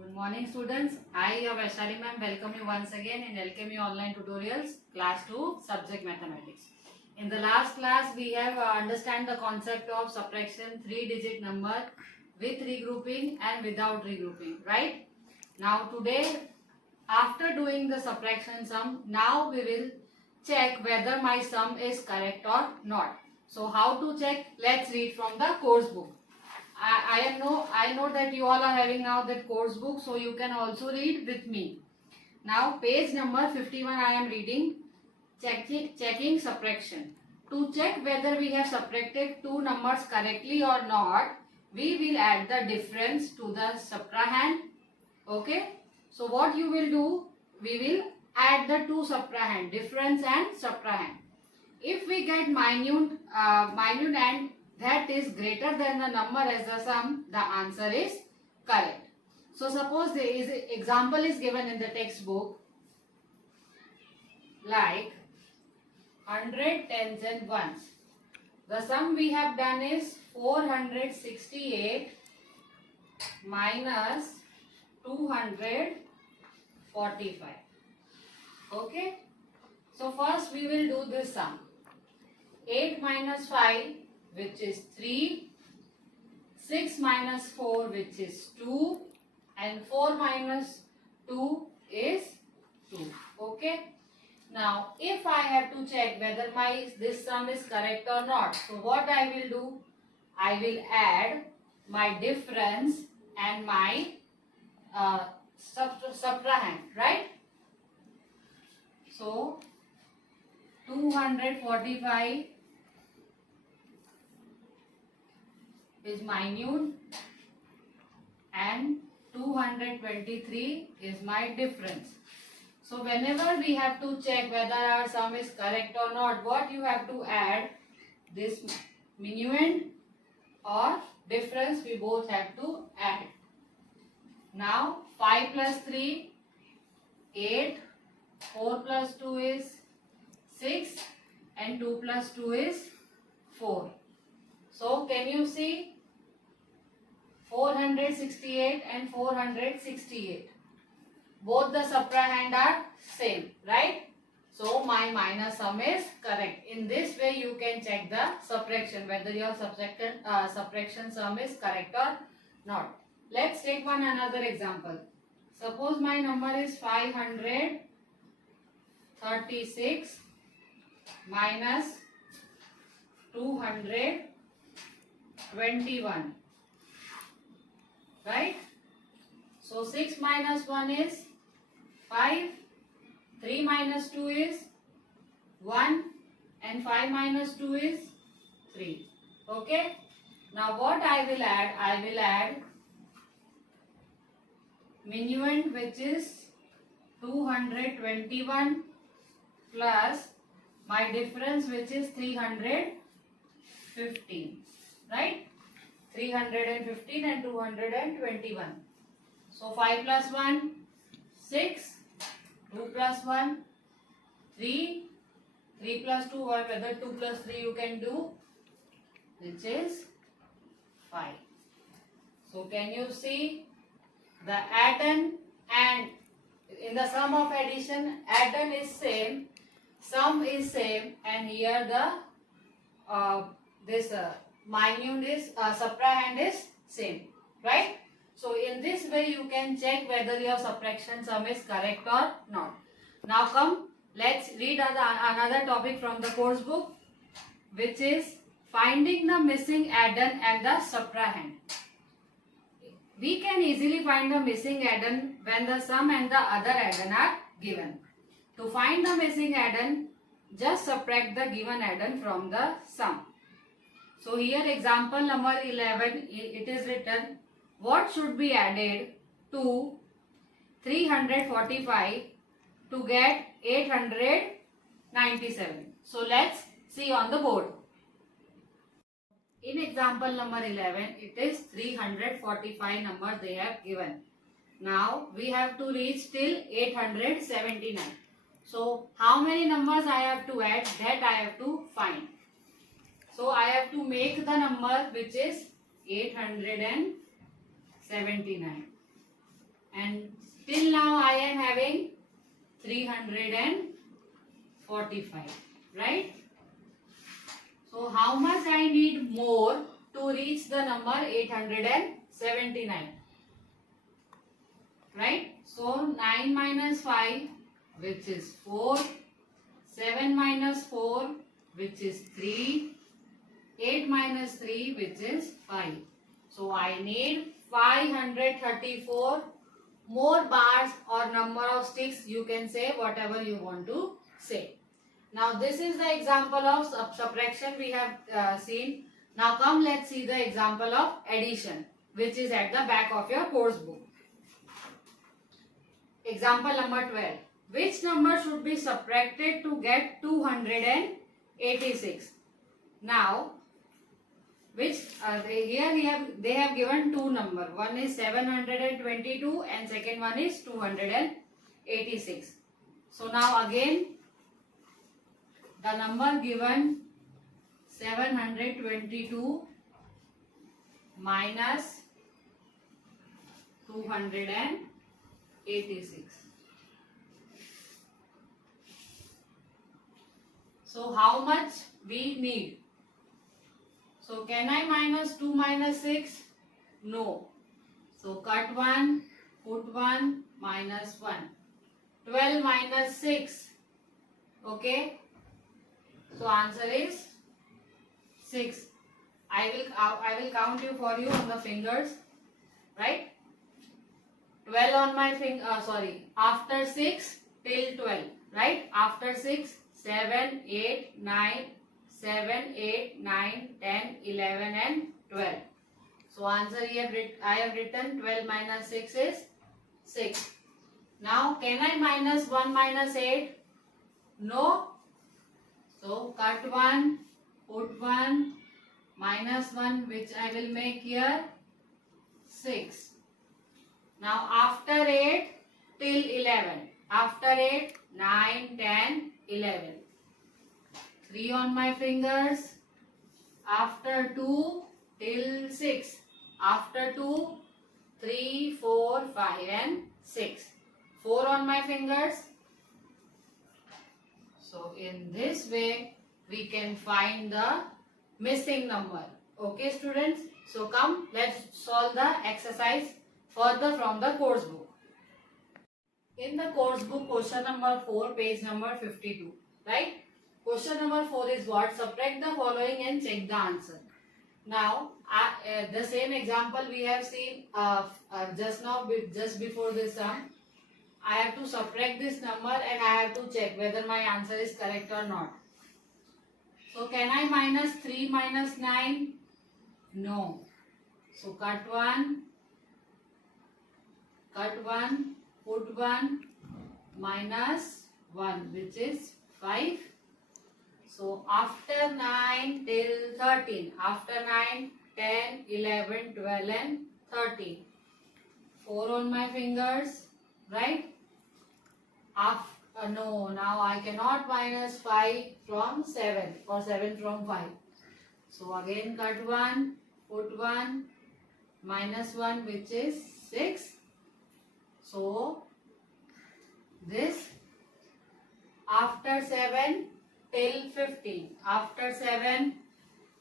Good morning students. I, Vaishali ma'am, welcome you once again in Alchemy Online Tutorials, Class 2, Subject Mathematics. In the last class, we have understand the concept of subtraction 3-digit number with regrouping and without regrouping, right? Now today, after doing the subtraction sum, now we will check whether my sum is correct or not. So how to check? Let's read from the course book. I know that you all are having now that course book, so you can also read with me. Now page number 51 I am reading, checking subtraction. To check whether we have subtracted two numbers correctly or not, we will add the difference to the subtrahend. Okay. So what you will do, we will add the two subtrahend, difference and subtrahend. If we get minute and that is greater than the number as the sum, the answer is correct. So suppose there is example is given in the textbook like 100 tens and ones. The sum we have done is 468 minus 245. Okay. So first we will do this sum. 8 minus 5, which is 3, 6 minus 4, which is 2, and 4 minus 2 is 2. Okay. Now, if I have to check whether this sum is correct or not, so what I will do? I will add my difference and my subtrahend, right? So, 245 is minute and 223 is my difference. So whenever we have to check whether our sum is correct or not, what you have to add? This minuend or difference we both have to add. Now 5 plus 3, 8, 4 plus 2 is 6 and 2 plus 2 is 4. So can you see 468 and 468? Both the subtrahend are same, right? So my minus sum is correct. In this way you can check the subtraction, whether your subtraction sum is correct or not. Let's take another example. Suppose my number is 536 minus 221, right? So 6 minus 1 is 5, 3 minus 2 is 1 and 5 minus 2 is 3. Okay. Now what I will add? I will add minuend, which is 221 plus my difference, which is 315, right? 315 and 221. So 5 plus 1, 6, 2 plus 1, 3, 3 plus 2, or whether 2 plus 3 you can do, which is 5. So can you see the addend and in the sum of addition, addend is same, sum is same, and here the minute is subtrahend is same, right? So in this way you can check whether your subtraction sum is correct or not. Now come, let's read another topic from the course book, which is finding the missing addend and the subtrahend. We can easily find the missing addend when the sum and the other addend are given. To find the missing addend, just subtract the given addend from the sum. So here example number 11, it is written, what should be added to 345 to get 897? So let's see on the board. In example number 11, it is 345 numbers they have given. Now we have to reach till 879. So how many numbers I have to add? That I have to find. So I have to make the number which is 879. having 345, right? So how much I need more to reach the number 879, right? So 9 minus 5, which is 4, 7 minus 4, which is 3, 8 minus 3, which is 5. So I need 534 more bars or number of sticks. You can say whatever you want to say. Now this is the example of subtraction we have seen. Now come, let's see the example of addition, which is at the back of your course book. Example number 12. Which number should be subtracted to get 286? Now, which here they have given two number. One is 722 and second one is 286. So now again, the number given 722 minus 286. So how much we need? So can I minus 2 minus 6? No. So cut 1, put 1, minus 1. 12 minus 6. Okay. So answer is 6. I will count for you on the fingers, right? 12 on my finger. After 6 till 12, right? After 6, 7, 8, 9, 7, 8, 9, 10, 11 and 12. So answer here I have written 12 minus 6 is 6. Now can I minus 1 minus 8? No. So cut 1, put 1, minus 1, which I will make here 6. Now after 8 till 11. After 8, 9, 10, 11. 3 on my fingers. After 2 till 6. After 2, 3, 4, 5 and 6. 4 on my fingers. So in this way we can find the missing number. Okay students. So come, let's solve the exercise further from the course book. In the course book, question number 4, page number 52. Right? Question number 4 is what? Subtract the following and check the answer. Now, the same example we have seen just now, just before this sum. I have to subtract this number and I have to check whether my answer is correct or not. So, can I minus 3 minus 9? No. So, cut 1, put 1, minus 1, which is 5. So, after 9 till 13, after 9, 10, 11, 12 and 13. 4 on my fingers, right? No, now I cannot minus 5 from 7 or 7 from 5. So, again cut 1, put 1, minus 1, which is 6. So, this after 7 till 15. After 7,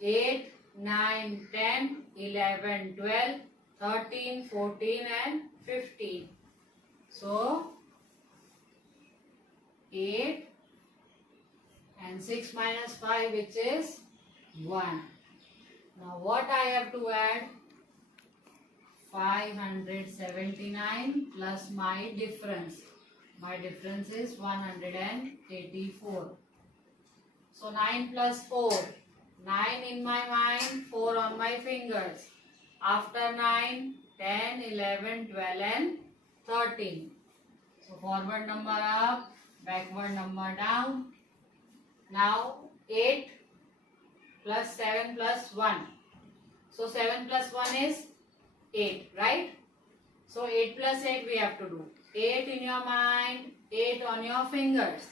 8, 9, 10, 11, 12, 13, 14 and 15. So, 8 and 6 minus 5, which is 1. Now, what I have to add? 579 plus my difference. My difference is 184. So 9 plus 4. 9 in my mind, 4 on my fingers. After 9, 10, 11, 12 and 13. So forward number up, backward number down. Now 8 plus 7 plus 1. So 7 plus 1 is 8, right? So 8 plus 8 we have to do. 8 in your mind, 8 on your fingers.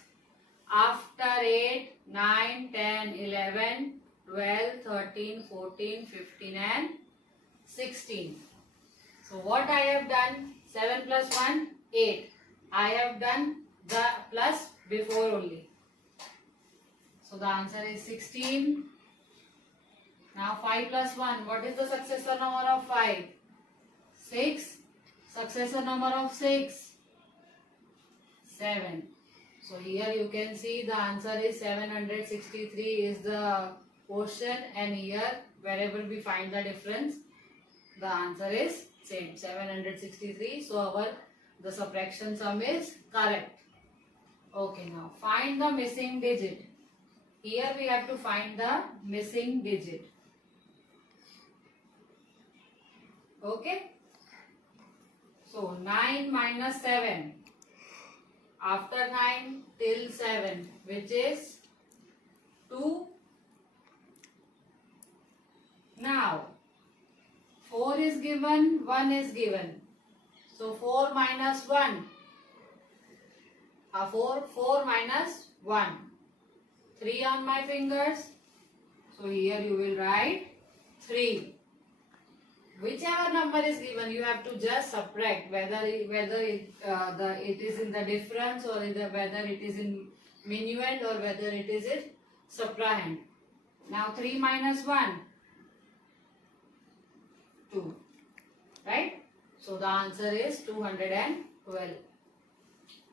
After 8, 9, 10, 11, 12, 13, 14, 15 and 16. So what I have done? 7 plus 1, 8. I have done the plus before only. So the answer is 16. Now 5 plus 1. What is the successor number of 5? 6. Successor number of 6? 7. So here you can see the answer is 763 is the question, and here wherever we find the difference, the answer is same, 763. So the subtraction sum is correct. Okay, now find the missing digit. Here we have to find the missing digit. Okay. So 9 minus 7. After 9 till 7, which is 2. Now 4 is given, 1 is given. So 4 minus 1. 4 minus 1. 3 on my fingers. So here you will write 3. Whichever number is given, you have to just subtract whether it is in the difference, or whether it is in minuend, or whether it is in subtrahend. Now 3 minus 1, 2, right? So the answer is 212.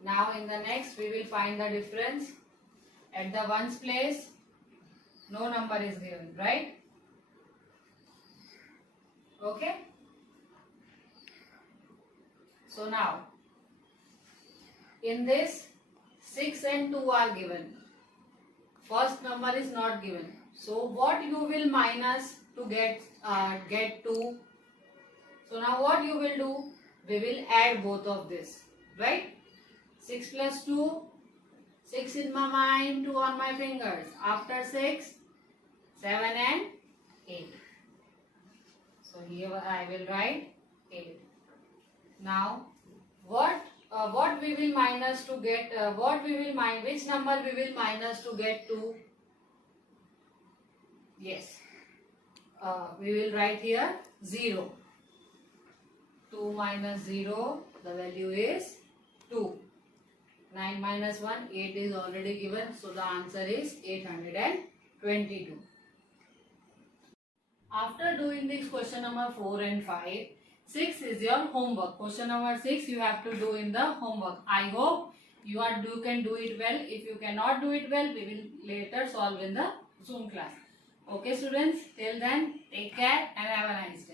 Now in the next we will find the difference. At the ones place, no number is given, right? Okay. So now in this 6 and 2 are given. First number is not given. So what you will minus to get 2? So now what you will do? We will add both of this, right? 6 plus 2, 6 in my mind, 2 on my fingers. After 6, 7 and 8. So here I will write 8. Now what we will minus to get which number we will minus to get 2? Yes. We will write here 0. 2 minus 0, the value is 2. 9 minus 1, 8 is already given. So the answer is 822. After doing this question number 4 and 5, 6 is your homework. Question number 6 you have to do in the homework. I hope you can do it well. If you cannot do it well, we will later solve in the Zoom class. Okay students, till then take care and have a nice day.